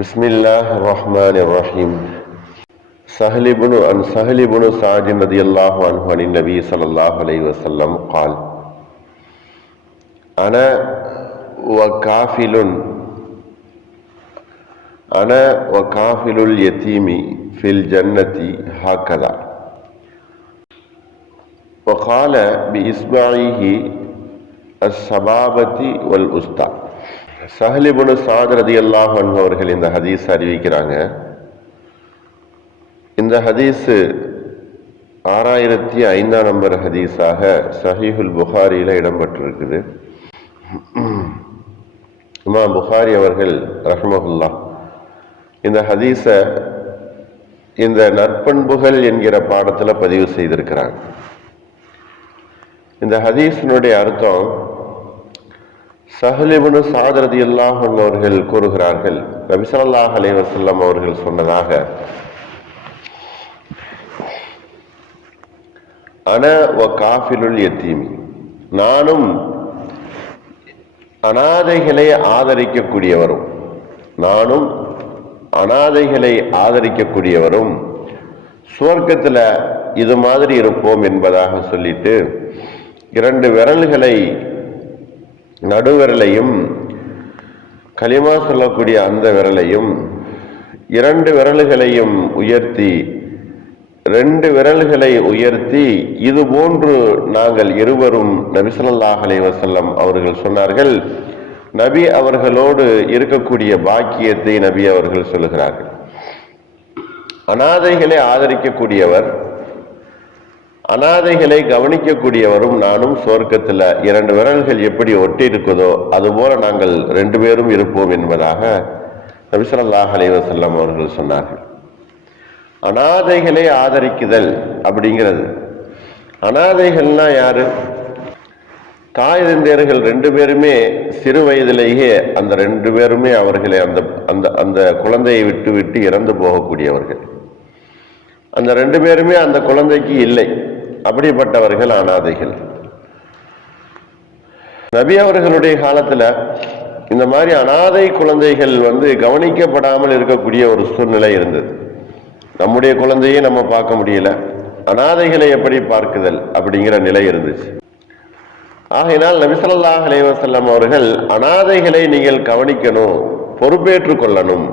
بسم الله الرحمن الرحيم. سهل بن سعد رضي الله عنه عن النبي صلى الله عليه وسلم قال: أنا وكافل اليتيم في الجنة هكذا. وقال بإصبعه السبابة والوسطى. சஹல் இப்னு ஸஅத் ரலியல்லாஹு அன்ஹு அவர்கள் இந்த ஹதீஸ் அறிவிக்கிறாங்க. இந்த ஹதீஸ் 6005 நம்பர் ஹதீஸாக சஹீஹுல் புகாரியில் இடம்பெற்றிருக்குது. இமாம் புகாரி அவர்கள் ரஹ்மஹுல்லாஹ் இந்த ஹதீஸை இந்த நற்பண்புகள் என்கிற பாடத்தில் பதிவு செய்திருக்கிறாங்க. இந்த ஹதீஸினுடைய அர்த்தம், சஹல் இப்னு ஸஅத் ரலியல்லாஹு அன்ஹு அவர்கள் கூறுகிறார்கள், நபி ஸல்லல்லாஹு அலைஹி வஸல்லம் அவர்கள் சொன்னதாக, அன வ காஃபிலுல் யத்தீமி, நானும் அனாதைகளை ஆதரிக்கக்கூடியவரும் சுவர்க்கத்தில் இது மாதிரி இருப்போம் என்பதாக சொல்லிட்டு 2 விரல்களை, நடுவிரலையும் கலிமா சொல்லக்கூடிய அந்த விரலையும் 2 விரல்களையும் உயர்த்தி 2 விரல்களை உயர்த்தி இது போன்று நாங்கள் இருவரும், நபி ஸல்லல்லாஹு அலைஹி வஸல்லம் அவர்கள் சொன்னார்கள், நபி அவர்களோடு இருக்கக்கூடிய பாக்கியத்தை நபி அவர்கள் சொல்லுகிறார்கள். அனாதைகளை ஆதரிக்கக்கூடியவர், அனாதைகளை கவனிக்கக்கூடியவரும் நானும் சுவர்க்கத்தில் 2 விரல்கள் எப்படி ஒட்டி இருக்குதோ அதுபோல நாங்கள் 2 பேரும் இருப்போம் என்பதாக நபி ஸல்லல்லாஹு அலைஹி வஸல்லம் அவர்கள் சொன்னார்கள். அனாதைகளை ஆதரிக்குதல் அப்படிங்கிறது, அனாதைகள்னா யாரு? தாய் தந்தையர்கள் 2 பேருமே சிறு வயதிலேயே அந்த 2 பேருமே அவர்களை அந்த அந்த அந்த குழந்தையை விட்டு இறந்து போகக்கூடியவர்கள். அந்த 2 பேருமே அந்த குழந்தைக்கு இல்லை, அப்படிப்பட்டவர்கள் அனாதைகள். நபி அவர்களுடைய காலத்துல இந்த மாதிரி அனாதை குழந்தைகள் கவனிக்கப்படாமல் இருக்கக்கூடிய ஒரு சூழ்நிலை இருந்தது. நம்முடைய குழந்தையை நம்ம பார்க்க முடியல, அனாதைகளை எப்படி பார்க்குதல் அப்படிங்கிற நிலை இருந்துச்சு. ஆகையினால் நபி ஸல்லல்லாஹு அலைஹி வஸல்லம் அவர்கள், அனாதைகளை நீங்கள் கவனிக்கணும், பொறுப்பேற்றுக் கொள்ளணும்,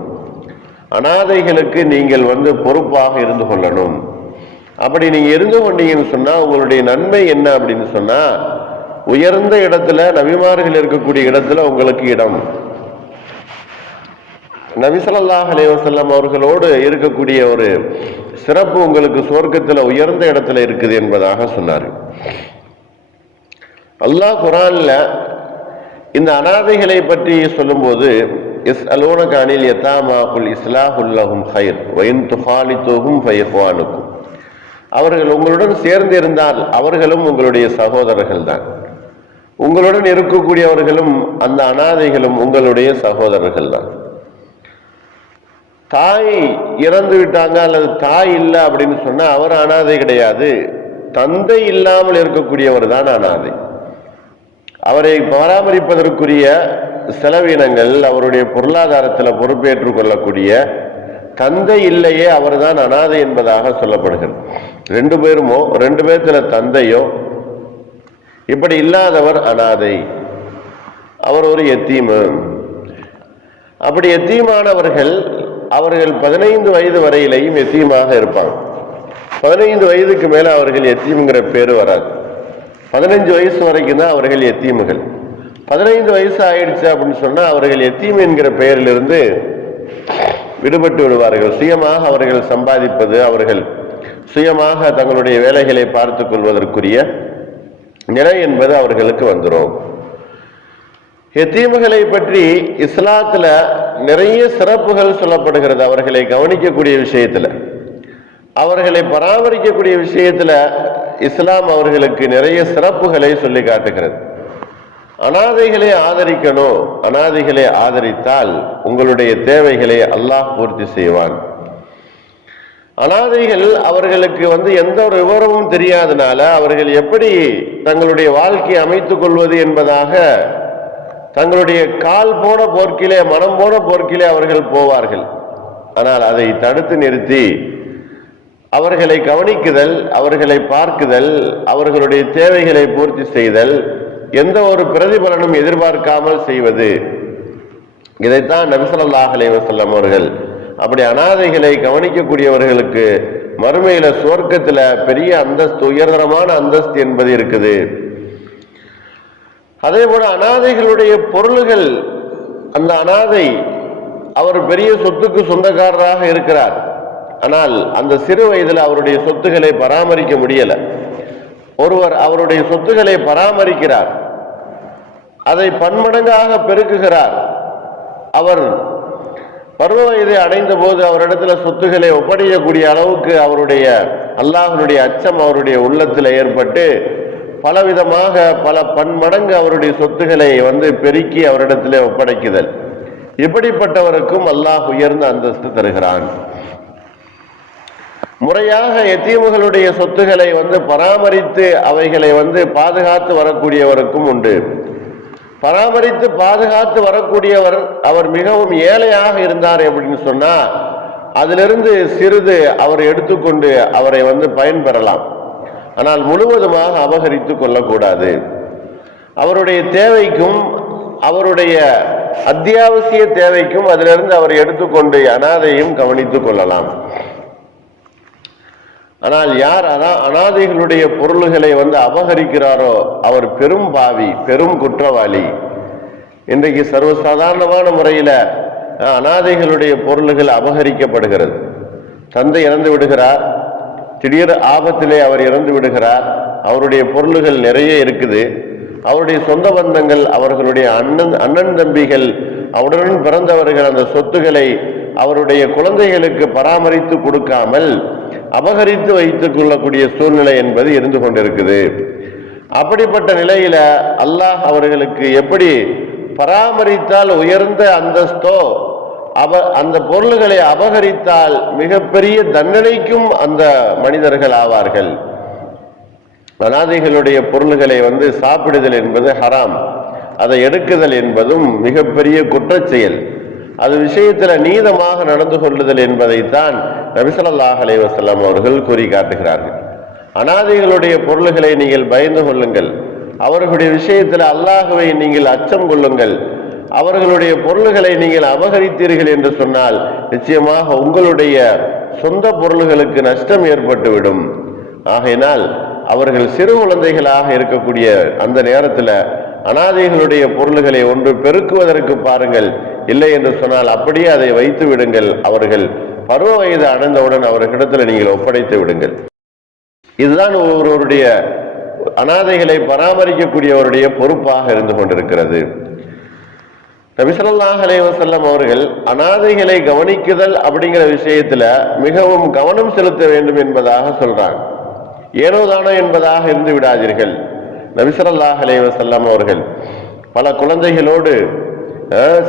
அனாதைகளுக்கு நீங்கள் பொறுப்பாக இருந்து கொள்ளணும். அப்படி நீங்க இருந்து கொண்டீங்கன்னு சொன்னா உங்களுடைய நன்மை என்ன அப்படின்னு சொன்னா, உயர்ந்த இடத்துல, நபிமார்கள் இருக்கக்கூடிய இடத்துல உங்களுக்கு இடம். நபி ஸல்லல்லாஹு அலைஹி வஸல்லம் அவர்களோடு இருக்கக்கூடிய ஒரு சிறப்பு உங்களுக்கு சுவர்க்கத்துல உயர்ந்த இடத்துல இருக்குது என்பதாக சொன்னார். அல்லாஹ் குர்ஆன்ல இந்த அனாதைகளை பற்றி சொல்லும்போது, யஸ்அலூனக அனில் யதாமா குல் இஸ்லாஹுல் லஹும் கைர் வ இன் துஃபாலிதுஹும் ஃபயஹ்வானுக்கும், அவர்கள் உங்களுடன் சேர்ந்து இருந்தால் அவர்களும் உங்களுடைய சகோதரர்கள் தான். உங்களுடன் இருக்கக்கூடியவர்களும் அந்த அனாதைகளும் உங்களுடைய சகோதரர்கள் தான். தாய் இறந்து விட்டாங்க அல்லது தாய் இல்லை அப்படின்னு சொன்னா அவர் அனாதை கிடையாது, தந்தை இல்லாமல் இருக்கக்கூடியவர் தான் அனாதை. அவரை பராமரிப்பதற்குரிய செலவினங்கள், அவருடைய பொருளாதாரத்தில் பொறுப்பேற்றுக் கொள்ளக்கூடிய தந்தை இல்லையே அவர் தான் அனாதை என்பதாக சொல்லப்படுகிறது. 2 பேருமோ 2 பேர்த்துல தந்தையோ இப்படி இல்லாதவர் அனாதை, அவர் ஒரு எத்தீமு. அப்படி எத்தீமானவர்கள் அவர்கள் 15 வயது வரையிலையும் எத்தீமாக இருப்பாங்க. 15 வயதுக்கு மேல அவர்கள் எத்தீம்ங்கிற பேரு வராது. 15 வயசு வரைக்கும் தான் அவர்கள் எத்தீமுகள். 15 வயசு ஆயிடுச்சு அப்படின்னு சொன்னா அவர்கள் எத்தீம் என்கிற பெயரிலிருந்து விடுபட்டு விடுவார்கள். சுயமாக அவர்கள் சம்பாதிப்பது, அவர்கள் சுயமாக தங்களுடைய வேலைகளை பார்த்துக் கொள்வதற்குரிய நிலை என்பது அவர்களுக்கு வந்துடும். எத்தீம்களை பற்றி இஸ்லாத்துல நிறைய சிறப்புகள் சொல்லப்படுகிறது. அவர்களை கவனிக்கக்கூடிய விஷயத்துல, அவர்களை பராமரிக்கக்கூடிய விஷயத்துல இஸ்லாம் அவர்களுக்கு நிறைய சிறப்புகளை சொல்லி காட்டுகிறது. அனாதைகளை ஆதரிக்கணும், அனாதைகளை ஆதரித்தால் உங்களுடைய தேவைகளை அல்லாஹ் பூர்த்தி செய்வான். அனாதைகள் அவர்களுக்கு எந்த ஒரு விவரமும் தெரியாதனால அவர்கள் எப்படி தங்களுடைய வாழ்க்கையை அமைத்துக் கொள்வது என்பதாக தங்களுடைய கால் போன போர்க்கிலே, மனம் போன போர்க்கிலே அவர்கள் போவார்கள். ஆனால் அதை தடுத்து நிறுத்தி அவர்களை கவனிக்குதல், அவர்களை பார்க்குதல், அவர்களுடைய தேவைகளை பூர்த்தி செய்தல், எந்த ஒரு பிரதிபலனும் எதிர்பார்க்காமல் செய்வது, இதைத்தான் நபி ஸல்லல்லாஹு அலைஹி வஸல்லம் அவர்கள் அப்படி அனாதைகளை கவனிக்கக்கூடியவர்களுக்கு மறுமையில சுவர்க்கத்துல பெரிய அந்தஸ்து, உயர்தரமான அந்தஸ்து என்பது இருக்குது. அதே போல அனாதைகளுடைய பொருள்கள், அந்த அனாதை அவர் பெரிய சொத்துக்கு சொந்தக்காரராக இருக்கிறார், ஆனால் அந்த சிறு வயதில் அவருடைய சொத்துக்களை பராமரிக்க முடியல. ஒருவர் அவருடைய சொத்துக்களை பராமரிக்கிறார், அதை பன்மடங்காக பெருக்குகிறார். அவர் பருவ வயதை அடைந்த போது அவரிடத்துல சொத்துக்களை ஒப்படைக்கக்கூடிய அளவுக்கு அவருடைய அல்லாஹ்வுடைய அச்சம் அவருடைய உள்ளத்தில் ஏற்பட்டு பலவிதமாக பல பன்மடங்கு அவருடைய சொத்துக்களை பெருக்கி அவரிடத்திலே ஒப்படைக்குதல். இப்படிப்பட்டவருக்கும் அல்லாஹ் உயர்ந்த அந்தஸ்து தருகிறான். முறையாக எத்தீம்களுடைய சொத்துக்களை பராமரித்து அவைகளை பாதுகாத்து வரக்கூடியவருக்கும் உண்டு. பராமரித்து பாதுகாத்து வரக்கூடியவர் அவர் மிகவும் ஏழையாக இருந்தார் அப்படின்னு சொன்னா அதிலிருந்து சிறிது அவர் எடுத்துக்கொண்டு அவரை பயன்பெறலாம். ஆனால் முழுவதுமாக அபகரித்து கொள்ளக்கூடாது. அவருடைய தேவைக்கும் அவருடைய அத்தியாவசிய தேவைக்கும் அதிலிருந்து அவர் எடுத்துக்கொண்டு அனாதையும் கவனித்துக் கொள்ளலாம். ஆனால் யார் அனாதைகளுடைய பொருள்களை அபகரிக்கிறாரோ அவர் பெரும் பாவி, பெரும் குற்றவாளி. இன்றைக்கு சர்வசாதாரணமான முறையில அனாதைகளுடைய பொருள்கள் அபகரிக்கப்படுகிறது. தந்தை இறந்து விடுகிறார், திடீர் ஆபத்திலே அவர் இறந்து விடுகிறார், அவருடைய பொருள்கள் நிறைய இருக்குது. அவருடைய சொந்த பந்தங்கள், அவர்களுடைய அண்ணன் தம்பிகள், அவருடன் பிறந்தவர்கள் அந்த சொத்துக்களை அவருடைய குழந்தைகளுக்கு பராமரித்து கொடுக்காமல் அபகரித்து வைத்துக் கொள்ளக்கூடிய சூழ்நிலை என்பது இருந்து கொண்டிருக்குது. அப்படிப்பட்ட நிலையில அல்லாஹ் அவர்களுக்கு எப்படி பராமரித்தால் உயர்ந்த அந்தஸ்தோ, அந்த பொருள்களை அபகரித்தால் மிகப்பெரிய தண்டனைக்கும் அந்த மனிதர்கள் ஆவார்கள். அனாதைகளுடைய பொருள்களை சாப்பிடுதல் என்பது ஹராம், அதை எடுக்குதல் என்பதும் மிகப்பெரிய குற்றச்செயல். அது விஷயத்தில் நீதமாக நடந்து கொள்ளுதல் என்பதைத்தான் நபி ஸல்லல்லாஹு அலைஹி வஸல்லம் அவர்கள் கூறி காட்டுகிறார்கள். அனாதைகளுடைய பொருள்களை நீங்கள் பயந்து கொள்ளுங்கள், அவர்களுடைய விஷயத்தில் அல்லாஹ்வை நீங்கள் அச்சம் கொள்ளுங்கள். அவர்களுடைய பொருள்களை நீங்கள் அபகரித்தீர்கள் என்று சொன்னால் நிச்சயமாக உங்களுடைய சொந்த பொருள்களுக்கு நஷ்டம் ஏற்பட்டுவிடும். ஆகையினால் அவர்கள் சிறு குழந்தைகளாக இருக்கக்கூடிய அந்த நேரத்தில் அனாதைகளுடைய பொருள்களை ஒன்று பெருக்குவதற்கு பாருங்கள், இல்லை என்று சொன்னால் அப்படியே அதை வைத்து விடுங்கள். அவர்கள் பருவ வயது அடைந்தவுடன் அவர்களிடத்தில் நீங்கள் ஒப்படைத்து விடுங்கள். இதுதான் ஒருவருடைய அனாதைகளை பராமரிக்கக்கூடியவருடைய பொறுப்பாக இருந்து கொண்டிருக்கிறது. நபி ஸல்லல்லாஹு அலைஹி வஸல்லம் அவர்கள் அனாதைகளை கவனிக்குதல் அப்படிங்கிற விஷயத்துல மிகவும் கவனம் செலுத்த வேண்டும் என்பதாக சொல்றாங்க. ஏனோதானோ என்பதாக இருந்து விடாதீர்கள். நபி ஸல்லல்லாஹு அலைஹி வஸல்லம் அவர்கள் பல குழந்தைகளோடு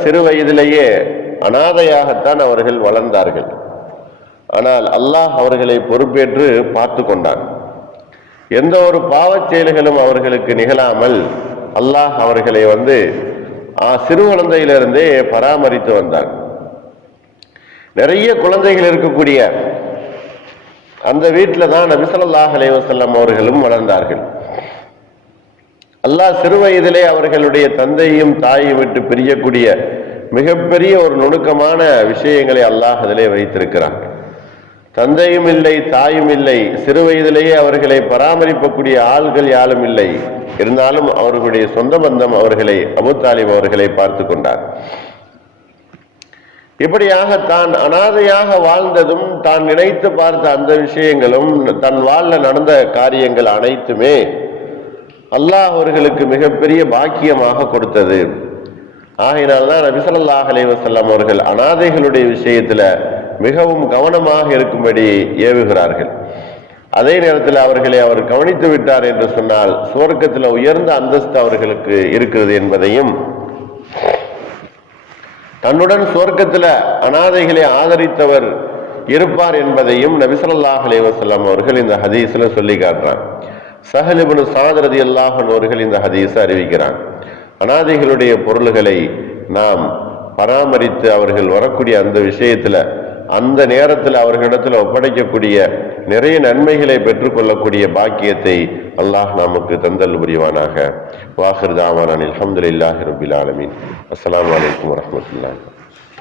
சிறு வயதிலேயே அனாதையாகத்தான் அவர்கள் வளர்ந்தார்கள். ஆனால் அல்லாஹ் அவர்களை பொறுப்பேற்று பார்த்து கொண்டான். எந்த ஒரு பாவச் செயல்களும் அவர்களுக்கு நிகழாமல் அல்லாஹ் அவர்களை சிறு குழந்தையிலிருந்தே பராமரித்து வந்தான். நிறைய குழந்தைகள் இருக்கக்கூடிய அந்த வீட்டில் தான் நபி ஸல்லல்லாஹு அலைஹி வஸல்லம் அவர்களும் வளர்ந்தார்கள். அல்லாஹ் சிறு வயதிலே அவர்களுடைய தந்தையும் தாயையும் விட்டு பிரியக்கூடிய மிகப்பெரிய ஒரு நுணுக்கமான விஷயங்களை அல்லாஹ் அதிலே வைத்திருக்கிறான். தந்தையும் இல்லை, தாயும் இல்லை, சிறு வயதிலேயே அவர்களை பராமரிக்கக்கூடிய ஆள்கள் யாரும் இல்லை. இருந்தாலும் அவர்களுடைய சொந்த பந்தம் அவர்களை, அபூ தாலிப் அவர்களை பார்த்து கொண்டார். இப்படியாக தான் அனாதையாக வாழ்ந்ததும் தான் நினைத்து பார்த்த அந்த விஷயங்களும் தன் வாழ்ல நடந்த காரியங்கள் அனைத்துமே அல்லாஹ் அவர்களுக்கு மிகப்பெரிய பாக்கியமாக கொடுத்தது. ஆகையினால்தான் நபி ஸல்லல்லாஹு அலைஹி வஸல்லம் அவர்கள் அனாதைகளுடைய விஷயத்துல மிகவும் கவனமாக இருக்கும்படி ஏவுகிறார்கள். அதே நேரத்தில் அவர்களை அவர் கவனித்து விட்டார் என்று சொன்னால் சுவர்க்கத்தில் உயர்ந்த அந்தஸ்து அவர்களுக்கு இருக்கிறது என்பதையும், தன்னுடன் சுவர்க்கத்தில் அனாதைகளை ஆதரித்தவர் இருப்பார் என்பதையும் நபி ஸல்லல்லாஹு அலைஹி வஸல்லம் அவர்கள் இந்த ஹதீஸ்ல சொல்லி காட்டுறான். ஸஹல் இப்னு ஸஅத் ரலியல்லாஹு அன்ஹு அவர்கள் இந்த ஹதீஸை அறிவிக்கிறான். அனாதைகளுடைய பொருள்களை நாம் பராமரித்து அவர்கள் வரக்கூடிய அந்த விஷயத்துல அந்த நேரத்தில் அவர்களிடத்தில் ஒப்படைக்கக்கூடிய நிறைய நன்மைகளை பெற்றுக்கொள்ளக்கூடிய பாக்கியத்தை அல்லாஹ் நமக்கு தந்தல் புரிவானாக. வாஹிர் தாவானா அல்ஹம்துலில்லாஹி ரப்பில் ஆலமீன். அஸ்ஸலாமு அலைக்கும் வரஹ்மத்துல்லாஹி.